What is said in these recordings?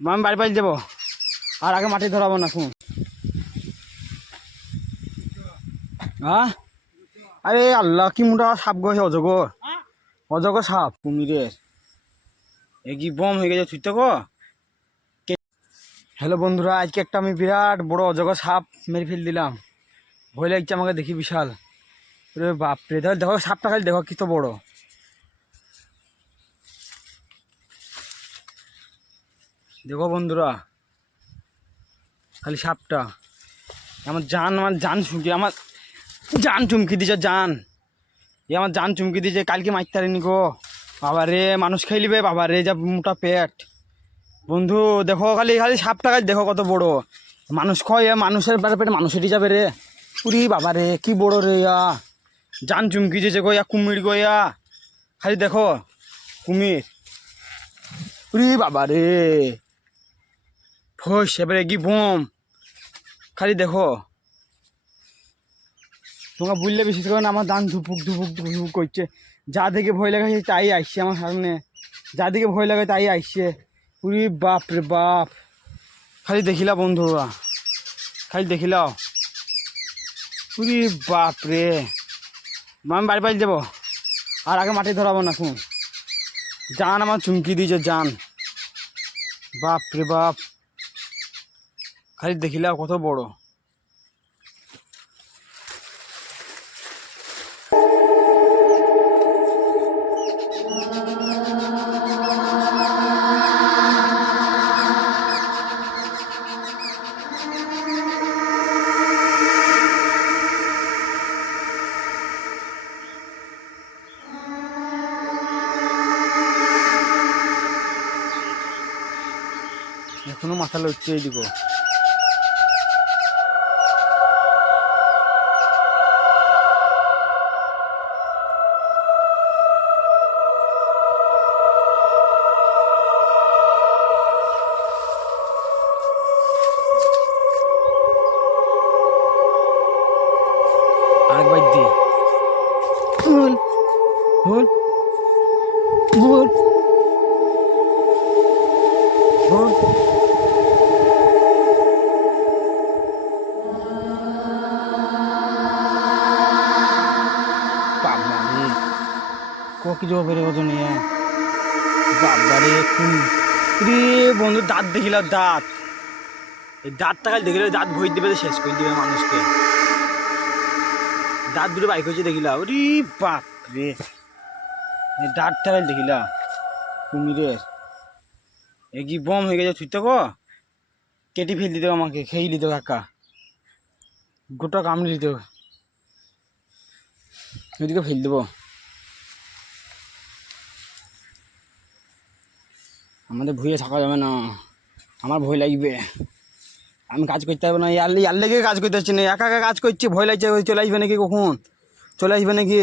আমি বাড়ি বাড়ি যাবো, আর আগে মাটি ধরাবো না শুন। হ্যাঁ, আরে আল্লাহ কি মোটা সাপ গেছে, অজগর অজগর সাপ কুমিরের। এ কি বম হয়ে গেছে তুই তো গো। হ্যালো বন্ধুরা, আজকে একটা আমি বিরাট বড় অজগর সাপ মেরে ফেল দিলাম। ভয় লাগছে আমাকে দেখি বিশাল। বাপরে দেখো সাপটা, খালি দেখো কি তো বড়। দেখো বন্ধুরা, খালি সাপটা আমার জান শুকিয়ে আমার জান চুমকি দিছে জান। আমার জান চুমকি দিছে, কালকে মারতে পারিনি গো। বাবা রে, মানুষ খেয়ে নিবে বাবা রে, যা মোটা পেট। বন্ধু দেখো খালি খালি সাপটা, খালি দেখো কত বড়। মানুষ খয় মানুষের পেটে মানুষেরই যাবে রে। উরি বাবা রে কি বড় রে, জান চুমকি দিয়েছে গো, কুমির গো। খালি দেখো কুমির। উরি বাবা রে, ফস এবারে কি বোম। খালি দেখো, তোমাকে বুঝলে বিশেষ করে আমার দান ধুপুক ধুপুক ধুপুক করছে। যা দেখে ভয় লাগাচ্ছে তাই আসছে আমার সামনে, যা দিকে ভয় লাগে তাই আসছে। উরি বাপ রে বাপ, খালি দেখিলা বন্ধুরা, খালি দেখিলাও। উরি বাপ রে, আমি বাড়ি বাড়ি যাবো, আর আগে মাটি ধরাবো না শুন। জান আমার চুমকি দিয়েছে জান। বাপ রে বাপ, খালি দেখিলাও কত বড়। এখনো মাথা লড়ছে এইদিকে। আরেকবার দি ভুল ভুল ভুল ভুল। বাবারে কি জবা বেড়ে কত নিয়ে। বাবারে রে বন্ধু, দাঁত দেখিলাম দাঁত। এই দাঁতটা খালি দেখিলে দাঁত ভই দিবে, শেষ করে দিবে মানুষকে। দাঁত দুটো বাইক হয়েছে দেখিলা, ওরে বাপ রে। দাঁতটা খালি দেখিলা কুমিরের। এ কি বম হয়ে গেছে তুই তো গো। কেটে ফেল দিতে আমাকে, খেয়ে দিত কাকা, গোটা কামড়ে দিত। ওইদিকে ফেল দেবো। আমাদের ভুয়ে থাকা যাবে না, আমার ভয় লাগবে। আমি কাজ করতে পারবো না, ইয়ার লেগে কাজ করতে পারছি না, একা একা কাজ করছি, ভয় লাগছে। চলে আসবে নাকি, কখন চলে আসবে নাকি,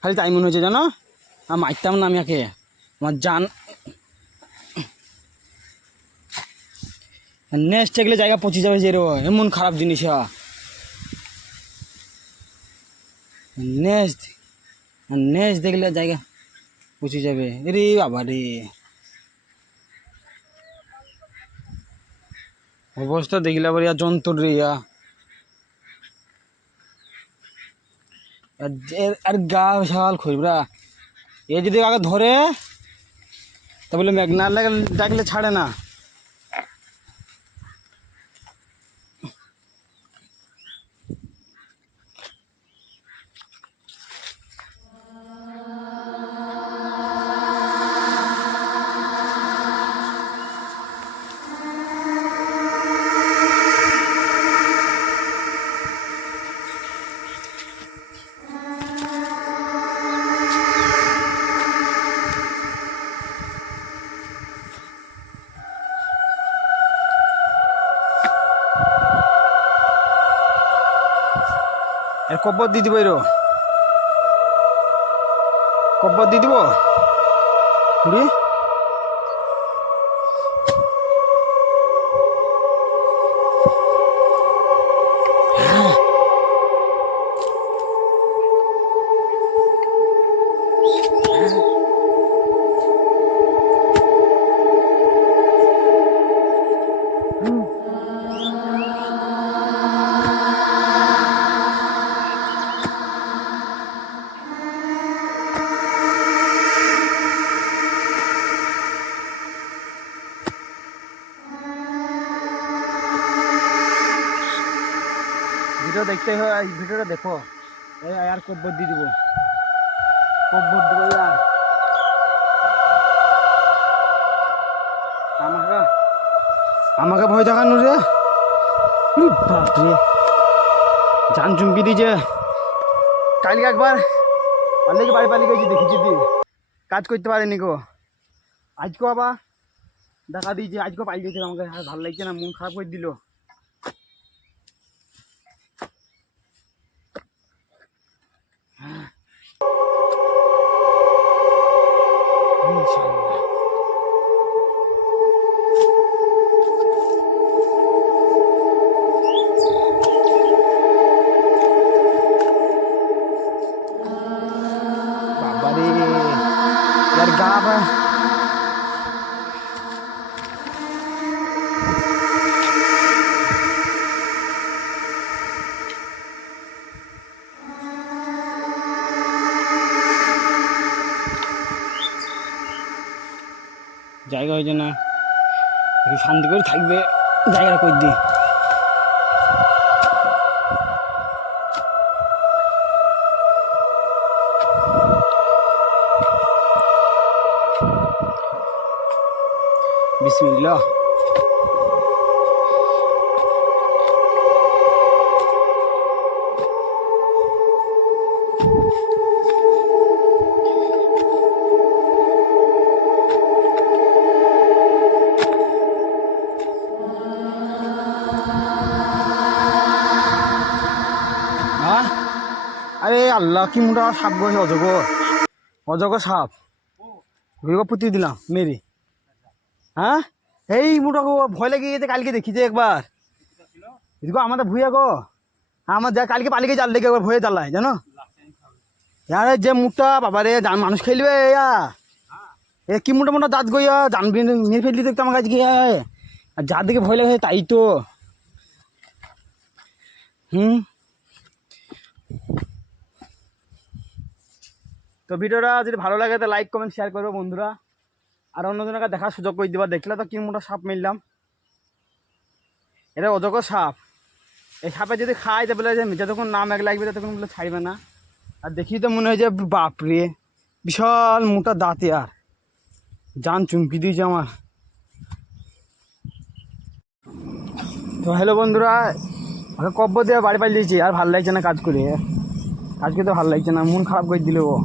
খালি তাই মনে হচ্ছে জানো। আর মারতাম না আমি একে, আমার জান। নেক্সট এগুলো জায়গা পচে যাবে যে, এমন খারাপ জিনিস। নেক্সট নেক্সট দেখলে জায়গা পচে যাবে রে বাবা রে। অবস্থা দেখিলা বলে যন্ত্র রে। আর গা সকাল খইবরা, এ যদি আগে ধরে তা বলে মেঘনা ডাকলে ছাড়ে না। আর কব্বর দিয়ে দিব, কব্বর দিয়ে দিব বুড়ি। দেখতে হয়, ভিডিওটা দেখো। আর কব্বর দিয়ে দিব, কব্বর দেবো আর আমাকে আমাকে ভয় দেখানো রে বাপরে, জান চুমকি দিয়েছে। কালকে একবার অনেকে বাড়ি পালিয়ে গেছি, দেখেছি তুই কাজ করতে পারেনি গো। আজকেও আবার দেখা দিয়েছে, আজকেও পালিয়ে গেছে। আমাকে আর ভালো লাগছে না, মন খারাপ করে দিল। বাবারে यार गা বা জায়গা হয়েছে না, একটু শান্তি করে থাকবে জায়গাটা কই দি। বিসমিল্লাহ। আরে আল্লাহ, কি মোটা সাপ গেছে, অজগর, অজগর সাপ পুঁতি দিলাম মেরি। হ্যাঁ এই মোটা ভয় লেগে গেছে, কালকে দেখিছে একবার। এদিকে আমাদের ভুইয়া গো, আমার যা কালকে পালিয়ে জাল দেখে একবার ভয়ে জ্বালায় জানো। আরে যে মুখটা বাবারে মানুষ খেলবে এ কি মোটা মোটা দাঁত গইয়া জানবি মেরে ফেললি দেখতে আমার কাছে গিয়ে। আর যার দিকে ভয় লাগে তাই তো। তো ভিডিওটা যদি ভালো লাগে তো লাইক কমেন্ট শেয়ার করবো বন্ধুরা, আর অন্যজনকে দেখার সুযোগ করে দিবা। দেখলে তো কি মোটা সাপ মিললাম, এটা অজগর সাপ। এই সাপে যদি খায় তো বলে যতক্ষণ নাম এক লাগবে ততক্ষণ বলে ছাড়বে না। আর দেখি তো মনে হয় যে বাপরে বিশাল মোটা দাঁতে, আর জান চুমকি দিয়েছে আমার। তো হ্যালো বন্ধুরা, ওকে কব্বর দিয়ে বাড়ি পালিয়ে দিয়েছি। আর ভালো লাগছে না কাজ করে, কাজ করতে ভালো লাগছে না, মন খারাপ করে দিল ও।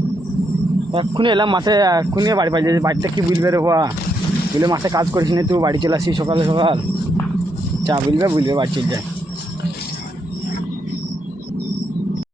এক্ষুনি এলাম মাঠে, এক্ষুনি বাড়ি পালিয়ে বাড়িটা কি বুঝবে রে বা, বলে মাঠে কাজ করিস না তুই, বাড়ি চলে আসিস সকালে সকাল, চা বুঝবে বাড়ি চলে যায়।